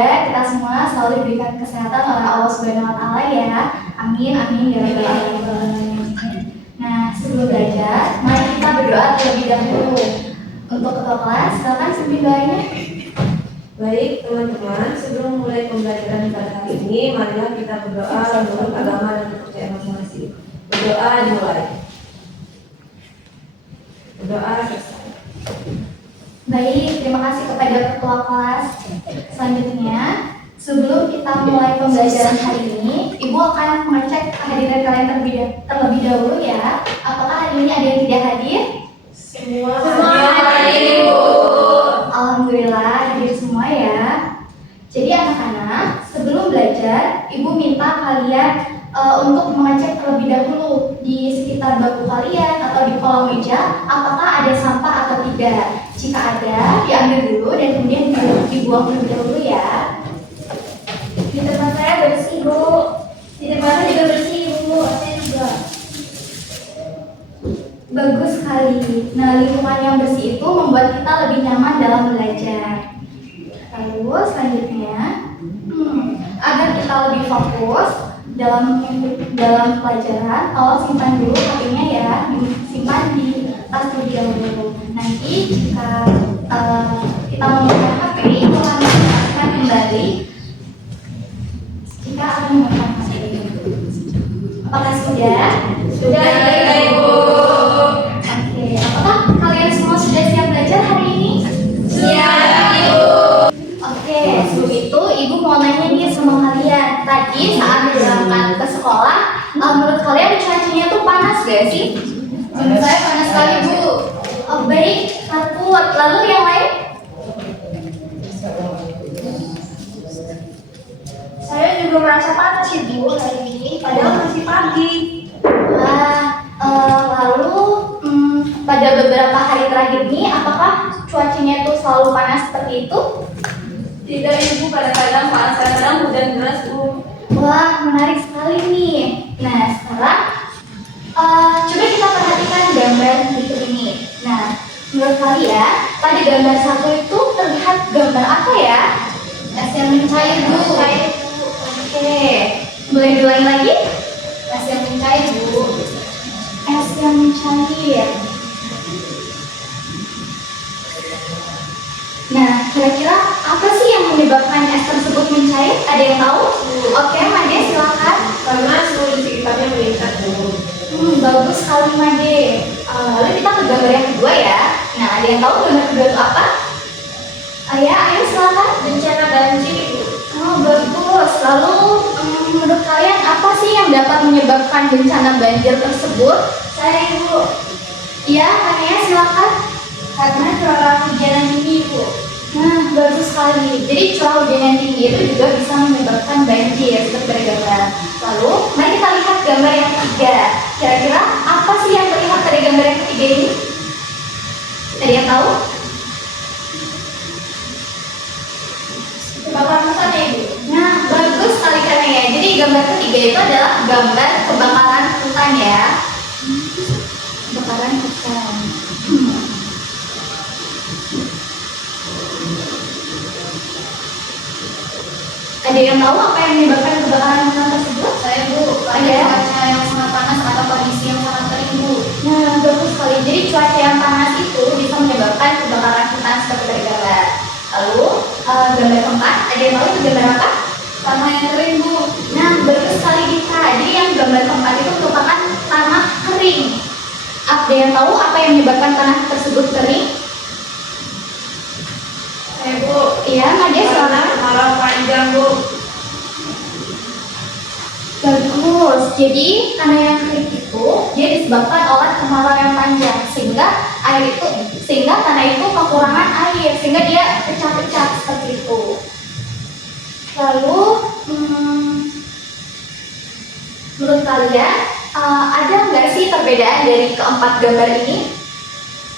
Semoga kita semua selalu diberikan kesehatan oleh Allah Subhanahu wa Ta'ala ya. Amin amin ya rabbal alamin. Nah, sebelum belajar, mari kita berdoa terlebih dahulu. Untuk ketua kelas, silakan pimpin doanya. Baik teman-teman, sebelum mulai pembelajaran pada hari ini, marilah kita berdoa menurut agama dan kepercayaan masing-masing. Berdoa dimulai. Berdoa selesai. Baik, terima kasih kepada ketua kelas. Selanjutnya, sebelum kita mulai pembelajaran hari ini, Ibu akan mengecek kehadiran kalian terlebih dahulu ya. Apakah hari ini ada yang tidak hadir? Semua hadir, Ibu. Alhamdulillah hadir semua ya. Jadi anak-anak, sebelum belajar, Ibu minta kalian untuk mengecek terlebih dahulu di sekitar bangku kalian atau di kolong meja apakah ada sampah atau tidak. Jika ada, diambil dulu dan kemudian dibuang terlebih dahulu ya. Di tempat saya bersih, Bu. Di tempat saya juga bersih, Bu. Saya juga. Bagus sekali. Nah, lingkungan yang bersih itu membuat kita lebih nyaman dalam belajar. Lalu selanjutnya, agar kita lebih fokus dalam pelajaran, tolong simpan dulu HP-nya ya, simpan di tas terlebih dahulu. Nanti jika kita menggunakan HP, itu akan diaktifkan kembali jika akan menggunakan HP. Apakah sudah? Sudah, Ibu. Oke, apakah kalian semua sudah siap belajar hari ini? Siap, Ibu. Oke, sebelum itu Ibu mau nanya nih sama kalian. Tadi saat berangkat ke sekolah, menurut kalian cuacanya tuh panas gak sih? Menurut saya panas sekali, Bu. Oh, baik, takut. Lalu yang lain? Saya juga merasa panas sih, Bu, hari ini, padahal masih pagi. Wah, lalu pada beberapa hari terakhir ini, apakah cuacanya tuh selalu panas seperti itu? Tidak, Ibu, kadang-kadang panas, kadang-kadang hujan deras, Bu. Wah, menarik sekali nih. Nah, sekarang coba kita perhatikan gambar berikut ini. Nah, menurut kalian, pada gambar satu itu terlihat gambar apa ya? Es yang mencair, Bu. Oke, boleh diulangi lagi? Es yang mencair, Bu. Es yang mencair. Nah, kira-kira apa sih yang menyebabkan es tersebut mencair? Ada yang tahu? Oke, Made, silakan. Karena suhu di sekitarnya meningkat, Bu. Bagus sekali, Made. Lalu kita ke gambar yang kedua ya. Nah, ada yang tahu gambar kedua itu apa? Ya, ayo silakan. Bencana banjir, Bu. Oh, bagus. Lalu, menurut kalian apa sih yang dapat menyebabkan bencana banjir tersebut? Saya, Ibu, Ya, Kania, silakan. karena curah hujan yang tinggi, Bu. Nah, bagus sekali. Jadi curah hujan yang tinggi itu juga bisa menyebabkan banjir seperti pada gambar. Lalu, mari kita lihat gambar yang ketiga. Kira-kira apa sih yang terlihat pada gambar yang ketiga ini? Ada yang tahu? Kebakaran hutan ya, Ibu. Nah, bagus sekali kan ya. Jadi gambar ketiga itu adalah gambar kebakaran hutan ya. Kebakaran hutan. Ada yang tahu apa yang menyebabkan kebakaran hutan tersebut? Saya, Bu, Ada. cuaca yang sangat panas atau kondisi yang sangat kering, Bu. Nah, bagus sekali. Jadi cuaca yang panas itu bisa menyebabkan kebakaran hutan seperti pada gambar. Lalu gambar keempat, ada yang tahu itu gambar apa? Tanah yang kering, Bu. Nah, bagus sekali Dita. Jadi yang gambar keempat itu merupakan tanah kering. Ada yang tahu apa yang menyebabkan tanah tersebut kering? Saya, Bu. Iya, Nadia silakan. Kemarau panjang, Bu. Bagus. Jadi tanah yang kering itu dia disebabkan oleh kemarau yang panjang sehingga tanah itu kekurangan air sehingga dia pecah-pecah seperti itu. Lalu menurut kalian ada nggak sih perbedaan dari keempat gambar ini?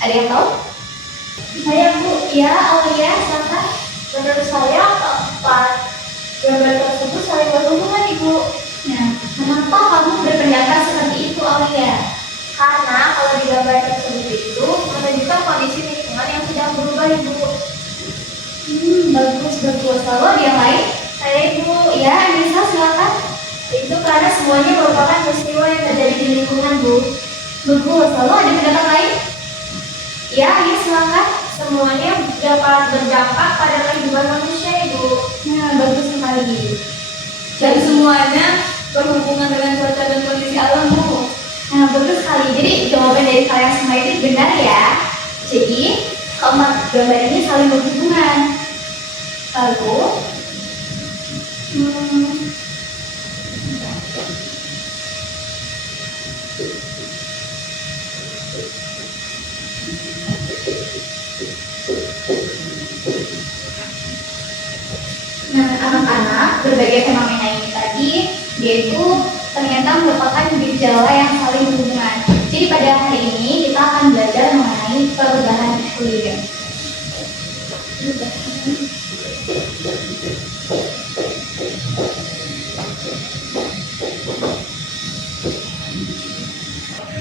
Ada yang tahu? Saya, Bu, Ya, Aulia, silakan. menurut saya keempat gambar tersebut saling berhubungan, Ibu. Nah, kenapa kamu berpendapat seperti itu, Aulia? Karena kalau di gambar tersebut itu menunjukkan kondisi lingkungan yang sedang berubah, Ibu. Bagus. Lalu ada yang lain? semuanya merupakan peristiwa yang terjadi di lingkungan, Bu. Bagus, lalu ada pendapat lain? Ya, ayo silakan. Semuanya dapat berdampak pada kehidupan manusia, Ibu. Nah, bagus sekali. Dan semuanya berhubungan dengan cuaca dan kondisi alam, Bu. Nah, bagus sekali. Jadi jawaban dari kalian semua itu benar ya. Jadi keempat gambar ini saling berhubungan. Lalu, nah, anak-anak, berbagai fenomena ini tadi yaitu ternyata merupakan gejala yang saling berhubungan. Jadi pada hari ini kita akan belajar mengenai perubahan iklim.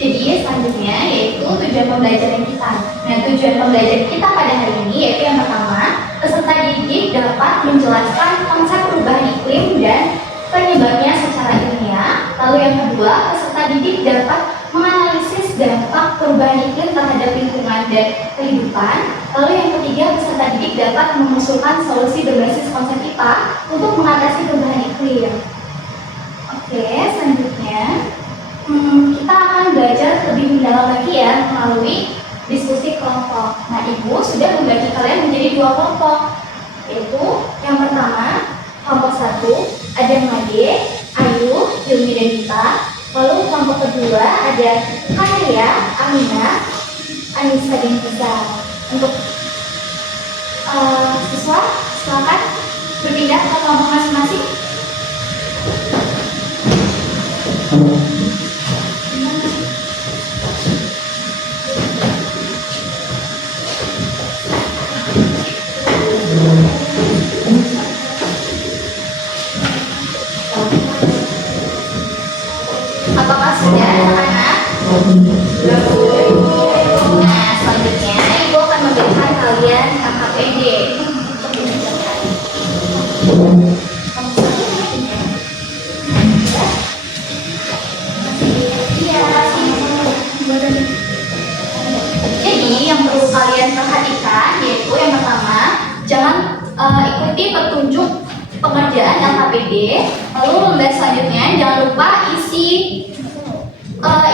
Jadi selanjutnya yaitu tujuan pembelajaran kita. Nah, tujuan pembelajaran kita pada hari ini yaitu yang pertama, peserta didik dapat menjelaskan konsep perubahan iklim dan penyebabnya secara ilmiah. Lalu yang kedua, peserta didik dapat menganalisis dampak perubahan iklim terhadap lingkungan dan kehidupan. Lalu yang ketiga, peserta didik dapat mengusulkan solusi berbasis konsep IPA untuk mengatasi perubahan iklim. Oke, selanjutnya kita akan belajar lebih mendalam lagi ya melalui diskusi kelompok. Nah, Ibu sudah membagi kalian menjadi dua kelompok, yaitu yang pertama kelompok 1 ada Made, Ayu, Hilmi dan Dita. Lalu kelompok kedua ada Kaya, Amina, Anissa dan Tiza. Untuk siswa silakan berpindah ke kelompok masing-masing. Apakah sudah anak-anak? Nah, selanjutnya Ibu akan memberikan kalian KKPD. Jadi yang perlu kalian perhatikan yaitu yang pertama, jangan ikuti petunjuk pengerjaan LKPD. Lalu lembar selanjutnya jangan lupa isi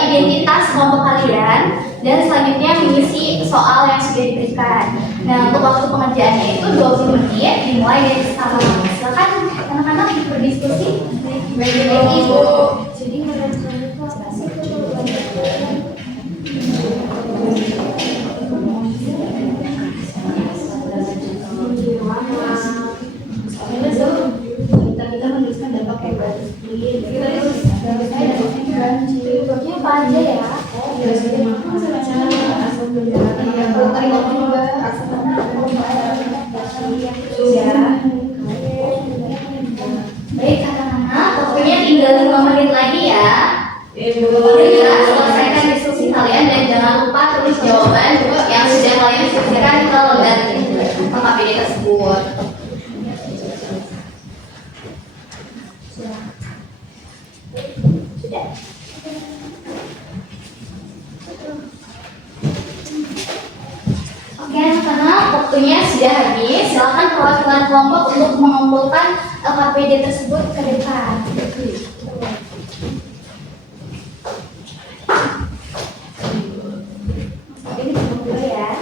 identitas kelompok kalian, dan selanjutnya mengisi soal yang sudah diberikan. Nah, untuk waktu pengerjaannya itu 20 menit dimulai dari sekarang. Silakan anak-anak berdiskusi. Baik, Ibu. Jadi kita menuliskan dampak yang bagus. Apa aja ya? Baik anak-anak, waktunya tinggal 5 menit lagi ya. Jadi selesaikan diskusi kalian dan jangan lupa tulis jawaban yang sudah kalian diskusikan ke lembar KKPD tersebut. Sudah. Oke anak-anak, waktunya sudah habis. Silakan perwakilan kelompok untuk mengumpulkan LKPD tersebut ke depan. Ini dulu ya.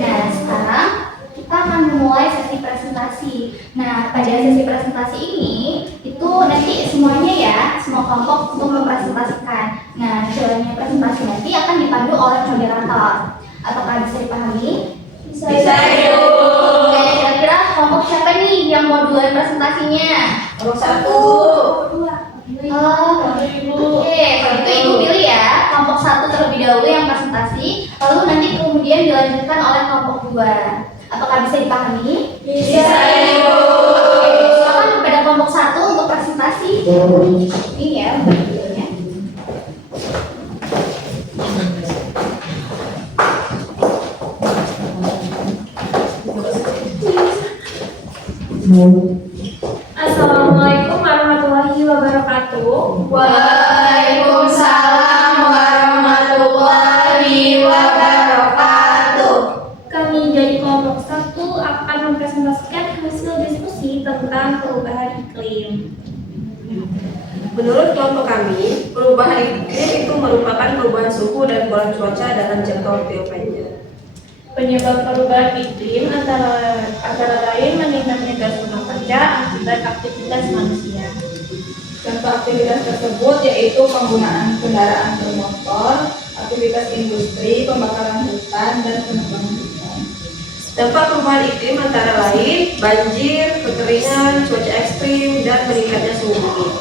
Nah, sekarang kita akan memulai sesi presentasi. Nah, pada sesi presentasi ini itu nanti semuanya ya, semua kelompok untuk mempresentasikan. Nah, jalannya presentasi nanti akan dipandu oleh moderator. Apakah bisa dipahami? Bisa, Ibu. Oke, kira-kira kelompok siapa nih yang mau duluan presentasinya? Kelompok 1. Oke, kalau itu Ibu pilih ya kelompok 1 terlebih dahulu yang presentasi, lalu nanti kemudian dilanjutkan oleh kelompok 2. Apakah bisa dipahami? Bisa, Ibu. Oke, silakan kepada kelompok 1 untuk presentasi. Ini ya, videonya. Assalamualaikum warahmatullahi wabarakatuh. wabarakatuh. Waalaikumsalam warahmatullahi wabarakatuh. Kami dari kelompok 1 akan mempresentasikan hasil diskusi tentang perubahan iklim. Menurut kelompok kami, perubahan iklim itu merupakan perubahan suhu dan pola cuaca dalam jangka waktu yang panjang. Penyebab perubahan iklim antara lain meningkatnya gas rumah kaca akibat aktivitas manusia. Contoh aktivitas tersebut yaitu penggunaan kendaraan bermotor, aktivitas industri, pembakaran hutan, dan penebangan hutan. Dampak perubahan iklim antara lain banjir, kekeringan, cuaca ekstrim, dan meningkatnya suhu bumi.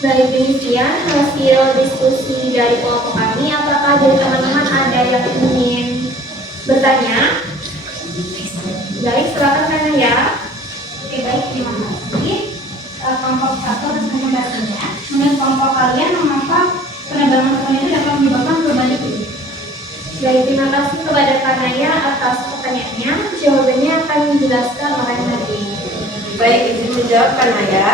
Baik, demikian hasil diskusi dari kelompok kami. Apakah dari teman-teman ada yang ingin bertanya? Baik, silakan tanya ya. Oke, baik, terima kasih. Kelompok 1 atas presentasinya. Menurut kelompok kalian, mengapa penebangan hutan itu dapat menyebabkan perubahan iklim? Baik, terima kasih kepada Kanaya atas pertanyaannya. Jawabannya akan dijelaskan oleh Nabi. Baik, izin menjawab Kanaya.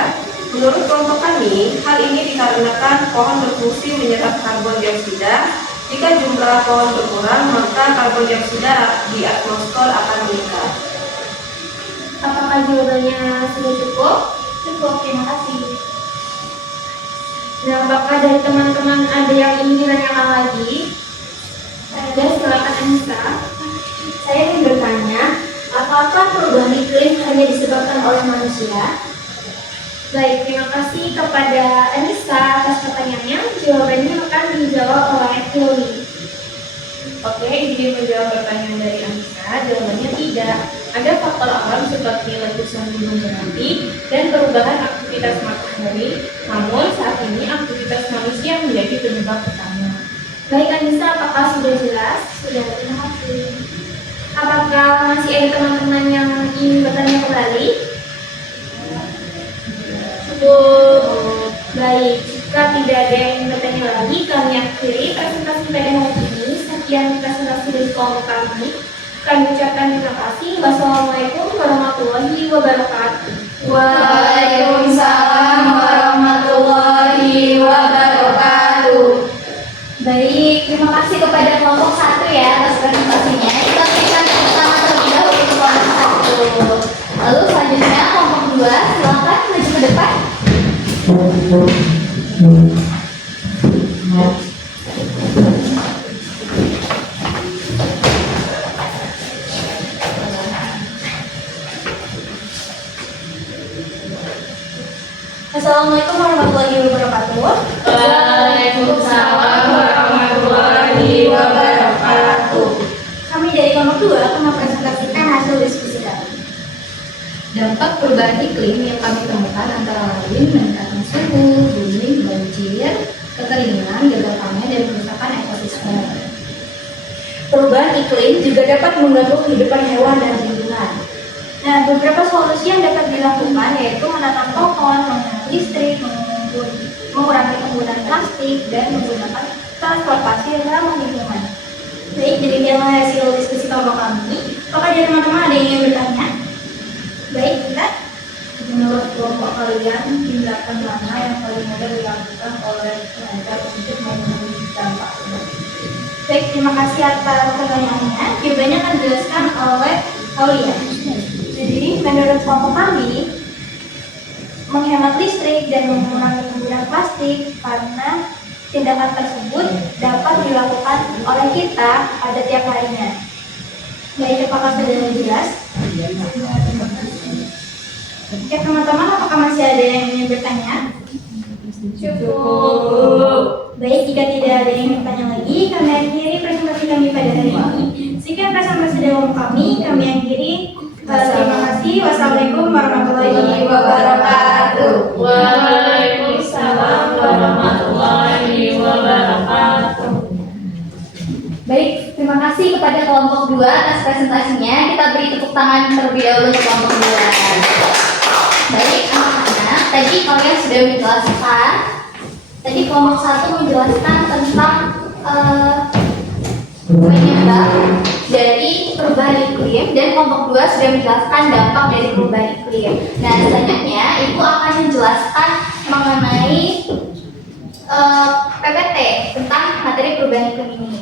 Menurut kelompok kami, hal ini dikarenakan pohon berfungsi menyerap karbon dioksida. Jika jumlah pohon berkurang, maka karbon dioksida di atmosfer akan meningkat. Apakah jawabannya sudah cukup? Cukup, terima kasih. Nah, apakah dari teman-teman ada yang ingin ditanyakan lagi? Ada, silakan Anissa. Saya ingin bertanya, apakah perubahan iklim hanya disebabkan oleh manusia? Baik, terima kasih kepada Anissa atas pertanyaannya. Jawabannya akan dijawab oleh Tilly. Oke, izin menjawab pertanyaan dari Anissa. Jawabannya tidak. Ada faktor alam seperti letusan gunung berapi dan perubahan aktivitas matahari. Namun saat ini aktivitas manusia menjadi penyebab utama. Baik, Anissa, apakah sudah jelas? Sudah, terima kasih. Apakah masih ada teman-teman yang ingin bertanya kembali? Baik, jika tidak ada yang ingin bertanya lagi, kami akhiri presentasi pada hari ini. Sekian presentasi dari kelompok kami. Kami ucapkan terima kasih. Wassalamualaikum warahmatullahi wabarakatuh. Waalaikumsalam warahmatullahi wabarakatuh. Baik, terima kasih kepada kelompok 1 ya atas presentasinya. Kita berikan tepuk tangan terlebih dahulu untuk kelompok 1. Lalu selanjutnya kelompok 2, silakan maju ke depan. Assalamualaikum warahmatullahi wabarakatuh. Waalaikumsalam warahmatullahi wabarakatuh. Kami dari kelompok 2 akan mempresentasikan hasil diskusi kami. Dampak perubahan iklim yang kami temukan antara lain meningkatnya suhu bumi, banjir, kekeringan, gagal panen, dan kerusakan ekosistem. Perubahan iklim juga dapat mengganggu kehidupan hewan dan lingkungan. Nah, beberapa solusi yang dapat dilakukan yaitu menanam pohon, menghemat listrik, mengurangi penggunaan plastik, dan menggunakan transportasi yang ramah lingkungan. Baik, demikianlah hasil diskusi kelompok kami. Apakah dari teman-teman ada yang ingin bertanya? Baik, kita. Menurut kelompok kalian, tindakan mana yang paling mudah dilakukan oleh pelajar untuk memenuhi dampak perubahan iklim? Baik, terima kasih atas pertanyaannya. Jawabannya akan dijelaskan oleh Aulia. Jadi, menurut kelompok kami, menghemat listrik dan mengurangi penggunaan plastik karena tindakan tersebut dapat dilakukan oleh kita pada tiap harinya. Baik, apakah sudah jelas? Oke, teman-teman, apakah masih ada yang ingin bertanya? Cukup. Baik, jika tidak ada yang bertanya lagi, kami akhiri presentasi kami pada hari ini. Sekian presentasi dari kami akhiri. Terima kasih. Wassalamualaikum warahmatullahi wabarakatuh. Waalaikumsalam warahmatullahi wabarakatuh. Baik, terima kasih kepada kelompok 2 atas presentasinya. Kita beri tepuk tangan terlebih dahulu untuk kelompok 2. Baik, anak-anak, tadi kalian sudah menjelaskan. Tadi kelompok 1 menjelaskan tentang penyebab dari perubahan iklim, dan kelompok 2 sudah menjelaskan dampak dari perubahan iklim. Nah, selanjutnya Ibu akan menjelaskan mengenai mengenai PPT tentang materi perubahan iklim ini.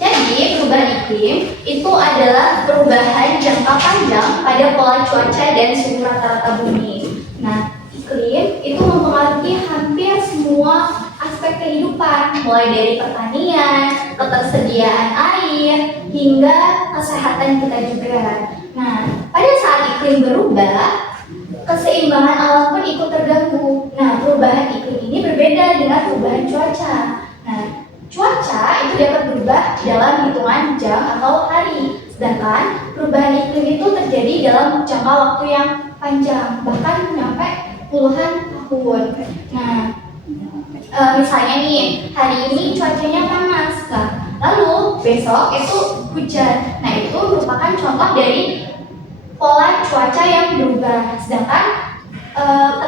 Jadi, perubahan iklim itu adalah perubahan jangka panjang pada pola cuaca dan suhu rata-rata bumi. Nah, iklim itu mempengaruhi hampir semua aspek kehidupan, mulai dari pertanian, ketersediaan air, hingga kesehatan kita juga. Nah, pada saat iklim berubah, keseimbangan alam pun ikut terganggu. Nah, perubahan iklim ini berbeda dengan perubahan cuaca. Nah, cuaca itu dapat berubah dalam hitungan jam atau hari, sedangkan perubahan iklim itu terjadi dalam jangka waktu yang panjang, bahkan sampai puluhan tahun. Nah, misalnya nih, hari ini cuacanya panas, lalu besok itu hujan. Nah, itu merupakan contoh dari pola cuaca yang berubah. Sedangkan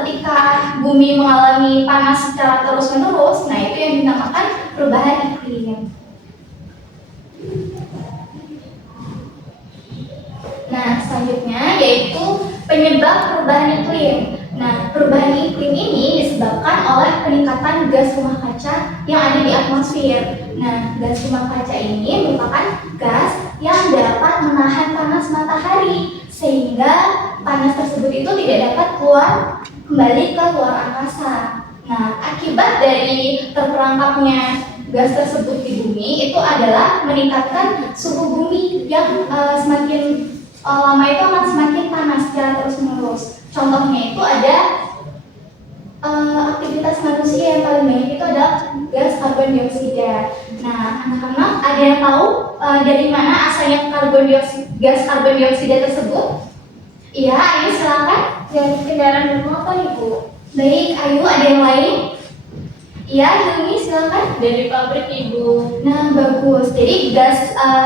ketika bumi mengalami panas secara terus-menerus, nah itu yang dinamakan perubahan iklim. Nah, selanjutnya yaitu penyebab perubahan iklim. Nah, perubahan iklim ini disebabkan oleh peningkatan gas rumah kaca yang ada di atmosfer. Nah, gas rumah kaca ini merupakan gas yang dapat menahan panas matahari, sehingga panas tersebut itu tidak dapat keluar kembali ke luar angkasa. Nah, akibat dari terperangkapnya gas tersebut di bumi itu adalah meningkatkan suhu bumi yang semakin lama itu akan semakin panas secara terus-menerus. Contohnya itu ada aktivitas manusia yang paling banyak itu adalah gas karbon dioksida. Nah, anak-anak ada yang tahu dari mana asalnya gas karbon dioksida tersebut? Iya, Ayu silakan. Dari kendaraan bermotor, Ibu. Baik, Ayu ada yang lain? Iya, Hilmi silakan. Dari pabrik, Ibu. Nah, bagus. Jadi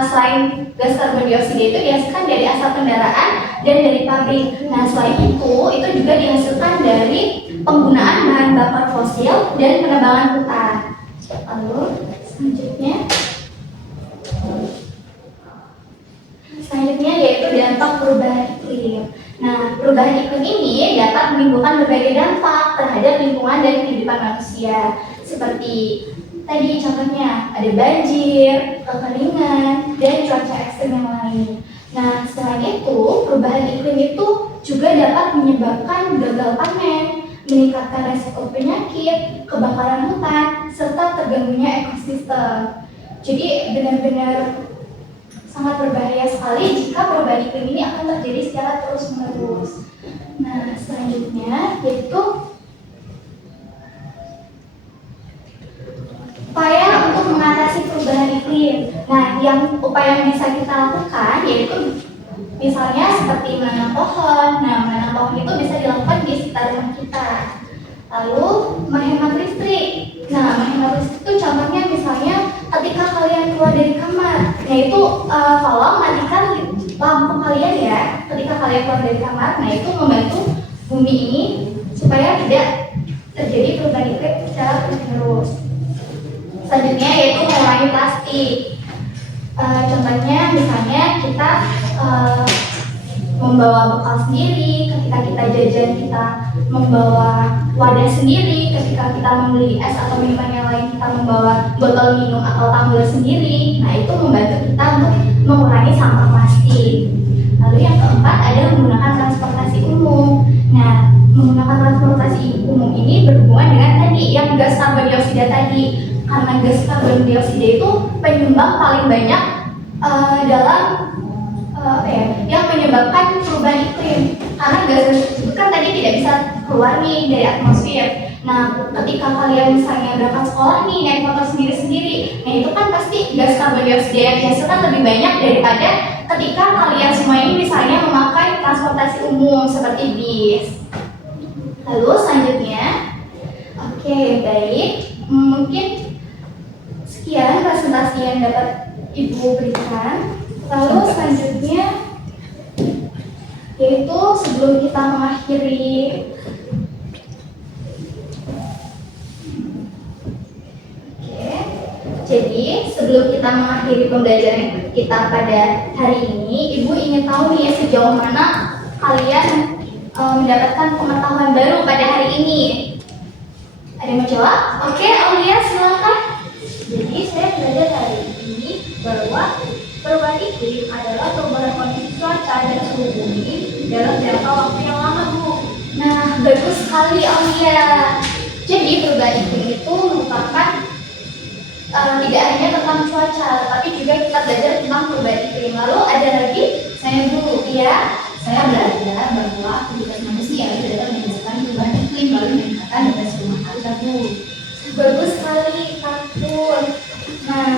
selain gas karbon dioksida itu dihasilkan dari asap kendaraan dan dari pabrik. Nah, selain itu juga dihasilkan dari penggunaan bahan bakar fosil dan penebangan hutan. Lalu selanjutnya yaitu dampak perubahan iklim. Nah, perubahan iklim ini dapat menimbulkan berbagai dampak terhadap lingkungan dan kehidupan manusia. Seperti tadi contohnya ada banjir, kekeringan, dan cuaca ekstrem yang lain. Nah, selain itu, perubahan iklim itu juga dapat menyebabkan gagal panen, meningkatkan resiko penyakit, kebakaran hutan, serta terganggunya ekosistem. Jadi benar-benar sangat berbahaya sekali jika perubahan iklim ini akan terjadi secara terus-menerus. Nah, selanjutnya yaitu upaya untuk mengatasi perubahan iklim. Nah, upaya yang bisa kita lakukan yaitu misalnya seperti menanam pohon. Nah, menanam pohon itu bisa dilakukan di sekitar rumah kita. Lalu menghemat listrik. Nah, menghemat listrik itu contohnya misalnya ketika kalian keluar dari kamar, yaitu tolong matikan lampu kalian ya ketika kalian keluar dari kamar. Nah, itu membantu bumi ini supaya tidak terjadi perubahan iklim secara terus-menerus. Selanjutnya yaitu mengurangi plastik. Contohnya misalnya kita membawa bekal sendiri, ketika kita jajan kita membawa wadah sendiri, ketika kita membeli es atau minuman yang lain kita membawa botol minum atau tumbler sendiri. Nah, itu membantu kita untuk mengurangi sampah plastik. Lalu yang keempat ada menggunakan transportasi umum. Nah, menggunakan transportasi umum ini berhubungan dengan tadi yang gas karbon dioksida tadi, karena gas karbon dioksida itu penyumbang paling banyak dalam yang menyebabkan perubahan iklim. Karena gas tersebut kan tadi tidak bisa keluar nih dari atmosfer. Nah, ketika kalian misalnya berangkat sekolah nih naik motor sendiri-sendiri, nah itu kan pasti gas karbon dioksida yang dihasilkan lebih banyak daripada ketika kalian semua ini misalnya memakai transportasi umum seperti bis. Lalu selanjutnya, oke, baik, mungkin sekian presentasi yang dapat Ibu berikan. Lalu selanjutnya yaitu sebelum kita mengakhiri jadi sebelum kita mengakhiri pembelajaran kita pada hari ini, Ibu ingin tahu nih sejauh mana kalian mendapatkan pengetahuan baru pada hari ini. Ada yang mau jawab? Oke, Aulia silakan. Jadi saya belajar hari ini bahwa perubahan iklim adalah perubahan kondisi cuaca dan suhu bumi dalam jangka waktu yang lama, Bu. Nah, bagus sekali Aulia. Jadi perubahan iklim itu merupakan tidak hanya tentang cuaca, tetapi juga kita belajar tentang perubahan iklim. Lalu ada lagi, saya Bu, ya. Saya belajar bahwa aktivitas manusia itu dapat menyebabkan perubahan iklim lalu meningkatkan depresi rumah kaca, Bu. Bagus sekali, Kapur. Nah,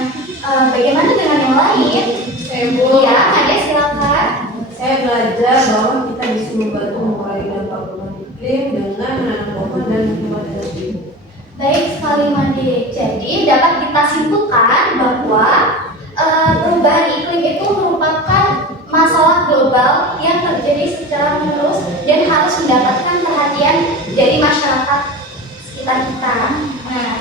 bagaimana dengan yang lain? Saya Bu, Ya, Nadia silakan. saya belajar bahwa kita bisa membantu mengurangi dampak perubahan iklim dengan menanam pohon dan membuat energi. Baik sekali, Made. Jadi dapat kita simpulkan bahwa perubahan iklim itu merupakan masalah global yang terjadi secara menerus dan harus mendapatkan perhatian dari masyarakat sekitar kita. Nah,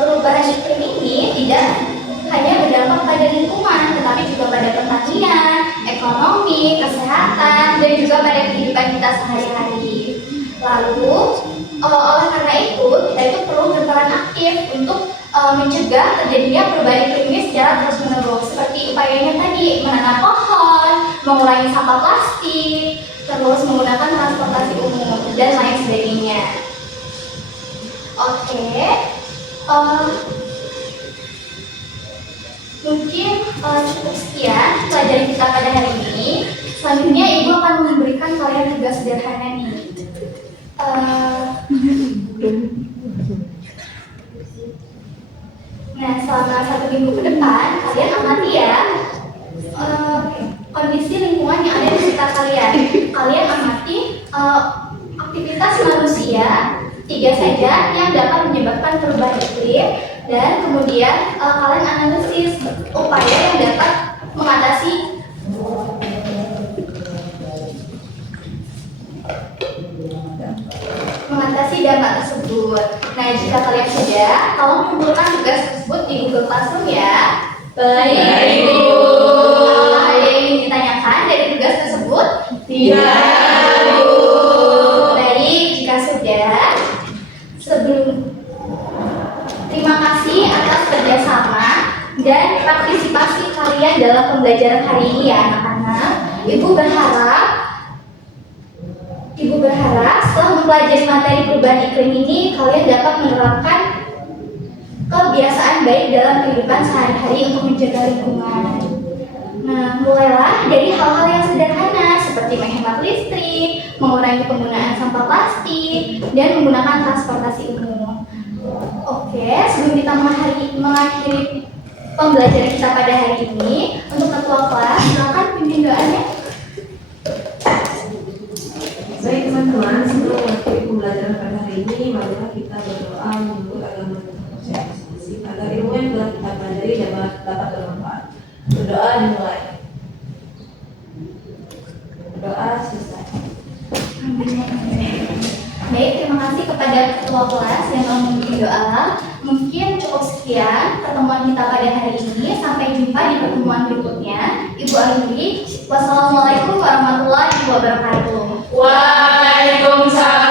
perubahan iklim ini tidak hanya berdampak pada lingkungan, tetapi juga pada pertanian, ekonomi, kesehatan, dan juga pada kehidupan kita sehari-hari. Lalu, oleh karena itu, kita itu perlu berperan aktif untuk mencegah terjadinya perubahan iklim ini secara terus-menerus. Seperti upayanya tadi, menanam pohon, mengurangi sampah plastik, terus menggunakan transportasi umum, dan lain sebagainya. Oke. Mungkin cukup sekian pelajaran kita pada hari ini. Selanjutnya Ibu akan memberikan kalian tugas sederhana nih. Nah, selama 1 minggu ke depan kalian amati ya kondisi lingkungan yang ada di sekitar kalian. Kalian amati aktivitas manusia 3 saja yang dapat menyebabkan perubahan iklim, dan kemudian kalian analisis upaya yang dapat mengatasi dampak tersebut. Nah, jika kalian sudah, tolong kumpulkan tugas tersebut di Google Classroom ya. Baik, Bu. Apakah ada yang ingin ditanyakan dari tugas tersebut? Tidak, Bu. Baik, jika sudah, terima kasih atas kerjasama dan partisipasi kalian dalam pembelajaran hari ini ya anak-anak. Ibu berharap setelah mempelajari materi perubahan iklim ini, kalian dapat menerapkan kebiasaan baik dalam kehidupan sehari-hari untuk menjaga lingkungan. Nah, mulailah dari hal-hal yang sederhana seperti menghemat listrik, mengurangi penggunaan sampah plastik, dan menggunakan transportasi umum. Oke, sebelum kita mengakhiri pembelajaran kita pada hari ini, untuk ketua kelas, silakan pimpin doanya. Baik teman-teman, sebelum mengakhiri pembelajaran pada hari ini, marilah kita berdoa menurut agama dan kepercayaan masing-masing agar ilmu yang telah kita pelajari dapat bermanfaat. Berdoa dimulai. Berdoa selesai. Baik, terima kasih kepada ketua kelas yang telah memimpin doa. Mungkin cukup sekian pertemuan kita pada hari ini. Sampai jumpa di pertemuan berikutnya. Ibu akhiri. Wassalamualaikum warahmatullahi wabarakatuh. Waalaikumsalam.